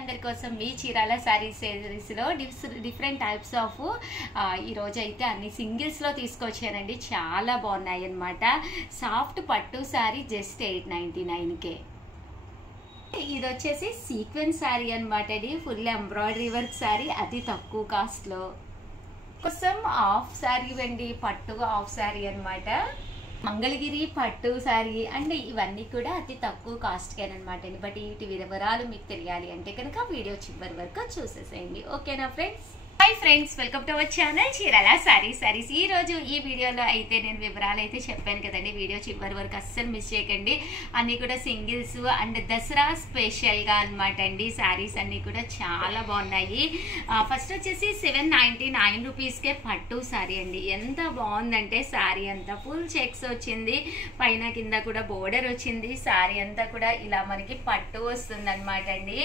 అందరి కోసం మీ చీరాల సారీస్ లో డిఫరెంట్ టైప్స్ ఆఫ్ ఈ రోజు అయితే అన్ని సింగిల్స్ లో తీసుకొచ్చానండి. చాలా బాగున్నాయి అన్నమాట. సాఫ్ట్ పట్టు సారీ జస్ట్ 899కే. ఇది వచ్చేసి సీక్వెన్స్ సారీ అనమాట. ఇది ఫుల్ ఎంబ్రాయిడరీ వర్క్ సారీ, అతి తక్కువ కాస్ట్ లో కోసం హాఫ్ సారీ అండి. పట్టుగా హాఫ్ సారీ అనమాట. మంగళగిరి పట్టు సారీ అండ్ ఇవన్నీ కూడా అతి తక్కువ కాస్ట్కేనమాట. బట్ వీటి వివరాలు మీకు తెలియాలి అంటే కనుక వీడియో చివరి వరకు చూసేసేయండి. ఓకేనా friends? Hi friends, welcome to our channel Chirala saris. ఈ రోజు ఈ వీడియోలో అయితే నేను వివరాలు అయితే చెప్పాను కదండి. వీడియో చివరి వరకు అస్సలు మిస్ చేయకండి. అన్ని కూడా సింగిల్స్ అండ్ దసరా స్పెషల్ గా అనమాట అండి. సారీస్ అన్ని కూడా చాలా బాగున్నాయి. ఫస్ట్ వచ్చేసి 799 రూపీస్కే పట్టు సారీ అండి. ఎంత బాగుందంటే సారీ అంతా ఫుల్ చెక్స్ వచ్చింది, పైన కింద కూడా బోర్డర్ వచ్చింది. సారీ అంతా కూడా ఇలా మనకి పట్టు వస్తుంది అనమాట అండి.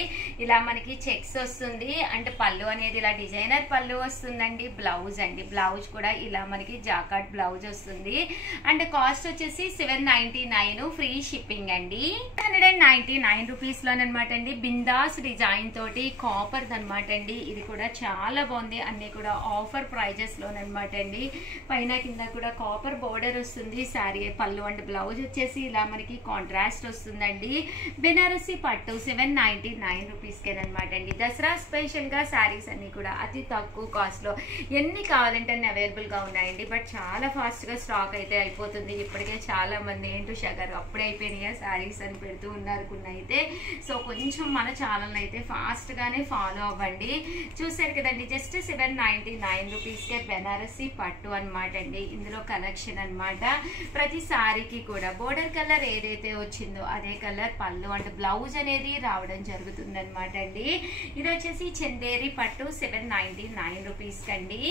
ఇలా మనకి చెక్స్ వస్తుంది అంటే పళ్ళు అనేది ఇలా డిజైనర్ పళ్ళు వస్తుందండి. బ్లౌజ్ అండి, బ్లౌజ్ కూడా ఇలా మనకి జాకాట్ బ్లౌజ్ వస్తుంది. అండ్ కాస్ట్ వచ్చేసి 799, ఫ్రీ షిప్పింగ్ అండి. 199 రూపీస్ లోనమాట అండి. బిందాస్ డిజైన్ తోటి కాపర్ అనమాట అండి. ఇది కూడా చాలా బాగుంది. అన్ని కూడా ఆఫర్ ప్రైజెస్ లోనమాట అండి. పైన కింద కూడా కాపర్ బోర్డర్ వస్తుంది. సారీ పళ్ళు అండ్ బ్లౌజ్ వచ్చేసి ఇలా మనకి కాంట్రాస్ట్ వస్తుందండి. బెనారసి పట్టు 799 రూపీస్కేనమాట అండి. దసరా స్పెషల్ గా సారీస్ అన్ని కూడా అతి తక్కువ కాస్ట్ లో ఎన్ని కావాలంటే అన్ని అవైలబుల్ గా ఉన్నాయండి. బట్ చాలా ఫాస్ట్ గా స్టాక్ అయితే అయిపోతుంది. ఇప్పటికే చాలా మంది ఏంటో షగర్ అప్పుడే అయిపోయినాయా సారీస్ అని పెడుతూ ఉన్నారు కొన్ని అయితే. సో కొంచెం మన ఛానల్ అయితే ఫాస్ట్ గానే ఫాలో అవ్వండి. చూసారు కదండి, జస్ట్ 799 రూపీస్కే బెనారసి పట్టు అనమాట అండి. ఇందులో కలెక్షన్ అనమాట. ప్రతి సారీకి కూడా బోర్డర్ కలర్ ఏదైతే వచ్చిందో అదే కలర్ పళ్ళు అండ్ బ్లౌజ్ అనేది రావడం జరుగుతుంది అనమాట అండి. ఇది వచ్చేసి చందేరి పట్టు 799 రూపీస్ కండి.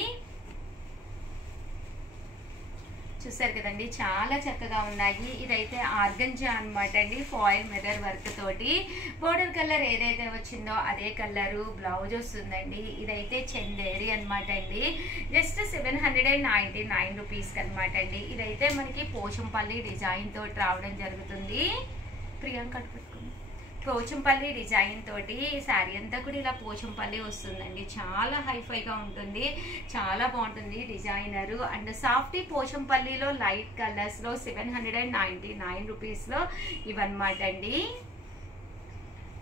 చూసారు కదండి, చాలా చక్కగా ఉన్నాయి. ఇదైతే ఆర్గంజా అనమాట అండి. ఫాయిల్ మిర్రర్ వర్క్ తోటి బోర్డర్ కలర్ ఏదైతే వచ్చిందో అదే కలరు బ్లౌజ్ వస్తుందండి. ఇదైతే చందేరి అనమాట అండి. జస్ట్ 799 రూపీస్ అనమాట అండి. ఇదైతే మనకి పోచంపల్లి డిజైన్ తోటి రావడం జరుగుతుంది. ప్రియాంక పోచంపల్లి డిజైన్ తోటి శారీ అంతా కూడా ఇలా పోచంపల్లి వస్తుందండి. చాలా హైఫైగా ఉంటుంది, చాలా బాగుంటుంది డిజైనరు. అండ్ సాఫ్టీ పోచంపల్లిలో లైట్ కలర్స్ లో 799 రూపీస్ లో ఇవన్నమాట అండి.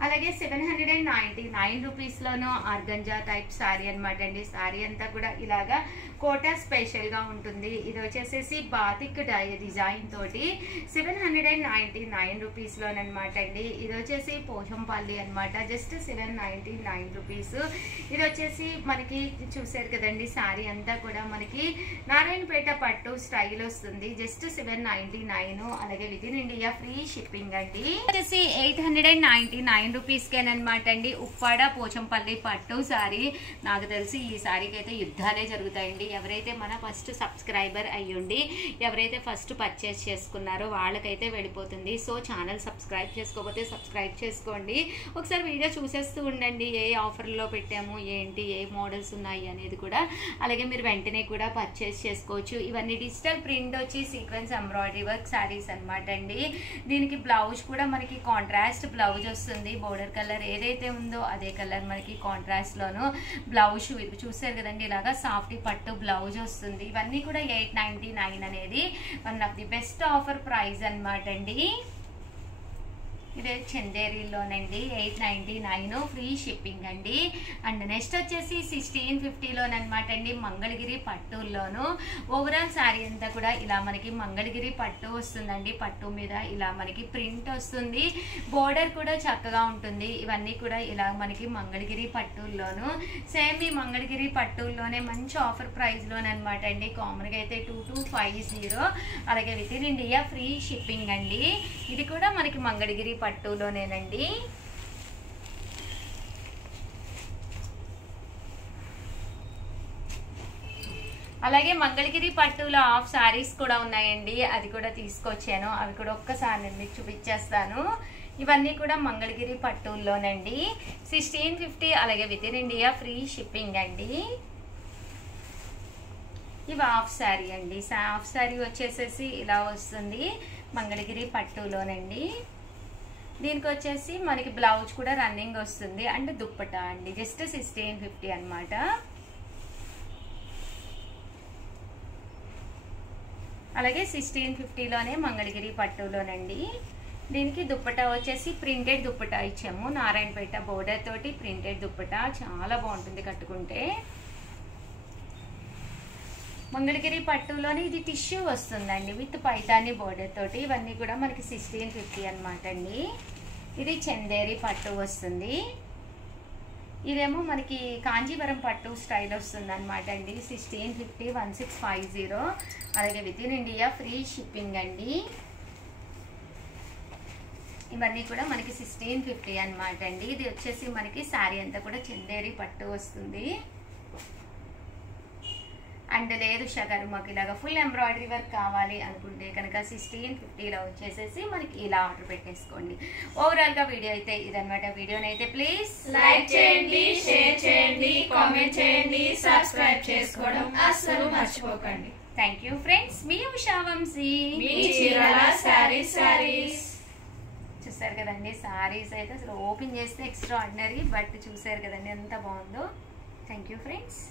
అలాగే 799 రూపీస్ లోనూ ఆర్గంజా టైప్ సారీ అనమాట అండి. సారీ అంతా కూడా ఇలాగా కోటా స్పెషల్ గా ఉంటుంది. ఇది వచ్చేసేసి బాతిక్ డిజైన్ తోటి 799 రూపీస్ లోనమాట అండి. ఇది వచ్చేసి పోచంపల్లి అనమాట. Just 799 rupees. ఇది వచ్చేసి మనకి చూసారు కదండి, సారీ అంతా కూడా మనకి నారాయణపేట పట్టు స్టైల్ వస్తుంది. జస్ట్ 799. అలాగే with in India free shipping అండి. వచ్చేసి 899 రూపీస్కేనమాట అండి. ఉప్పాడ పోచంపల్లి పట్టు సారీ. నాకు తెలిసి ఈ సారీకి అయితే యుద్ధాలే జరుగుతాయండి. ఎవరైతే మన ఫస్ట్ సబ్స్క్రైబర్ అయ్యుండి ఎవరైతే ఫస్ట్ పర్చేస్ చేసుకున్నారో వాళ్ళకైతే వెళ్ళిపోతుంది. సో ఛానల్ సబ్స్క్రైబ్ చేసుకోకపోతే సబ్స్క్రైబ్ చేసుకోండి. ఒకసారి వీడియో చూసేస్తూ ఉండండి. ఏ ఆఫర్లో పెట్టాము, ఏంటి, ఏ మోడల్స్ ఉన్నాయి అనేది కూడా. అలాగే మీరు వెంటనే కూడా పర్చేస్ చేసుకోవచ్చు. ఇవన్నీ డిజిటల్ ప్రింట్ వచ్చి సీక్వెన్స్ ఎంబ్రాయిడరీ వర్క్ సారీస్ అనమాట అండి. దీనికి బ్లౌజ్ కూడా మనకి కాంట్రాస్ట్ బ్లౌజ్ వస్తుంది. బోర్డర్ కలర్ ఏదైతే ఉందో అదే కలర్ మనకి కాంట్రాస్ట్ లోను బ్లౌజ్ చూసారు కదండి. ఇలాగా సాఫ్టీ పట్టు బ్లౌజ్ వస్తుంది. ఇవన్నీ కూడా 899 అనేది one of the best offer price అనమాట అండి. ఇదే చందేరిలోనండి 899, ఫ్రీ షిప్పింగ్ అండి. అండ్ నెక్స్ట్ వచ్చేసి 1650లోనమాట అండి. మంగళగిరి పట్టుల్లోను ఓవరాల్ శారీ అంతా కూడా ఇలా మనకి మంగళగిరి పట్టు వస్తుందండి. పట్టు మీద ఇలా మనకి ప్రింట్ వస్తుంది. బోర్డర్ కూడా చక్కగా ఉంటుంది. ఇవన్నీ కూడా ఇలా మనకి మంగళగిరి పట్టుల్లోను సేమ్ ఈ మంగళగిరి పట్టుల్లోనే మంచి ఆఫర్ ప్రైస్ లోనమాట అండి. కామన్గా అయితే 2250. అలాగే with in India free shipping అండి. ఇది కూడా మనకి మంగళగిరి పట్టులోనేనండి. అలాగే మంగళగిరి పట్టులో హాఫ్ సారీస్ కూడా ఉన్నాయండి. అది కూడా తీసుకొచ్చాను. అవి కూడా ఒక్కసారి నేను మీకు చూపించేస్తాను. ఇవన్నీ కూడా మంగళగిరి పట్టుల్లోనండి. 1650. అలాగే with in India free shipping అండి. ఇవి హాఫ్ సారీ అండి. హాఫ్ సారీ వచ్చేసేసి ఇలా వస్తుంది మంగళగిరి పట్టులోనండి. దీనికి వచ్చేసి మనకి బ్లౌజ్ కూడా రన్నింగ్ వస్తుంది అండ్ దుప్పటా అండి జస్ట్ 1650 అన్నమాట. అలాగే 1650లోనే మంగళగిరి పట్టులోనండి. దీనికి దుప్పటా వచ్చేసి ప్రింటెడ్ దుప్పటా ఇచ్చాము, నారాయణపేట బోర్డర్ తోటి ప్రింటెడ్ దుప్పటా, చాలా బాగుంటుంది కట్టుకుంటే. మంగళగిరి పట్టులోని ఇది టిష్యూ వస్తుందండి విత్ పైతాని బోర్డర్ తోటి. ఇవన్నీ కూడా మనకి 1650 అన్నమాట అండి. ఇది చందేరి పట్టు వస్తుంది. ఇదేమో మనకి కాంజీవరం పట్టు స్టైల్ వస్తుంది అనమాట అండి. 1650 1650. అలాగే with in India free shipping అండి. ఇవన్నీ కూడా మనకి 1650 అన్నమాట అండి. ఇది వచ్చేసి మనకి శారీ అంతా కూడా చందేరి పట్టు వస్తుంది. అండ్ లేదు షగర్ మాకు ఇలాగా ఫుల్ ఎంబ్రాయిడరీ వర్క్ కావాలి అనుకుంటే కనుక 1650లో వచ్చేసేసి మనకి ఇలా ఆర్డర్ పెట్టేసుకోండి. ఓవరాల్గా వీడియో అయితే ఇదనమాట. వీడియోని అయితే ప్లీజ్ లైక్ చేయండి, షేర్ చేయండి, కామెంట్ చేయండి, సబ్స్క్రైబ్ చేసుకోవడం అస్సలు మర్చిపోకండి. Thank you friends. మీ ఉషా వంశీ, మీ చీరాల సారీస్. చూసారు కదండి సారీస్ అయితే అసలు ఓపెన్ చేస్తే ఎక్స్ట్రా ఆర్డినరీ, బట్ చూసారు కదండి ఎంత బాగుందో. Thank you friends.